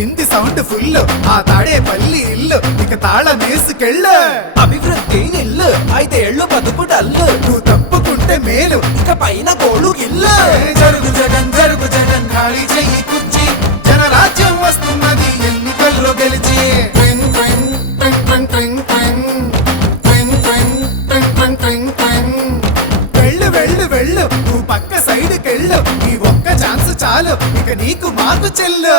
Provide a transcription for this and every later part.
కింది sound full ఆ తాడే పల్లి ఇల్లు ఇక తాళ తాళమేసుకెళ్ళు అభివృద్ధి ఇల్లు అయితే ఎళ్ళు పదుపు డల్లు. నువ్వు తప్పుకుంటే మేలు ఇక పైన గోడు ఇల్లు జరుగు జగన్ జరుగు జగన్ ఖాళీ చెయ్యి కుర్చి. జనరాజ్యం వస్తున్నది ఎన్నికల్లో గెలిచి. ఒక్క ఛాన్స్ చాలు ఇక నీకు మాకు చెల్లు.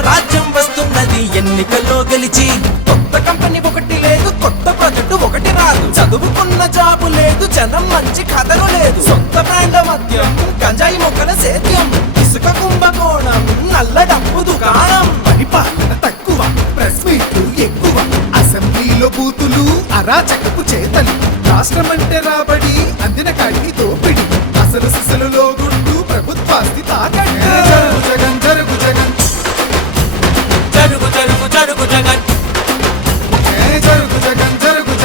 రాజ్యం వస్తున్నది ఎన్నికల్లో గెలిచి. కొత్త కంపెనీ ఒకటి లేదు కొత్త ప్రాజెక్టు ఒకటి రాదు. చదువుకున్న జాబు లేదు జనం మంచి కథలు లేదు. సొంత బ్రాండ్ మద్యం గంజాయి మొక్కల సేద్యం. ఇసుక కుంభకోణం నల్ల డబ్బు దుకాణం. పరిపాలన తక్కువ ప్రెస్ మీట్లు ఎక్కువ. అసెంబ్లీలో బూతులు అరాచకపు చేతలు. రాష్ట్రం అంటే రాబడి అందిన కాడికి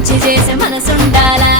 మంచి చేసే మనసుండాలా?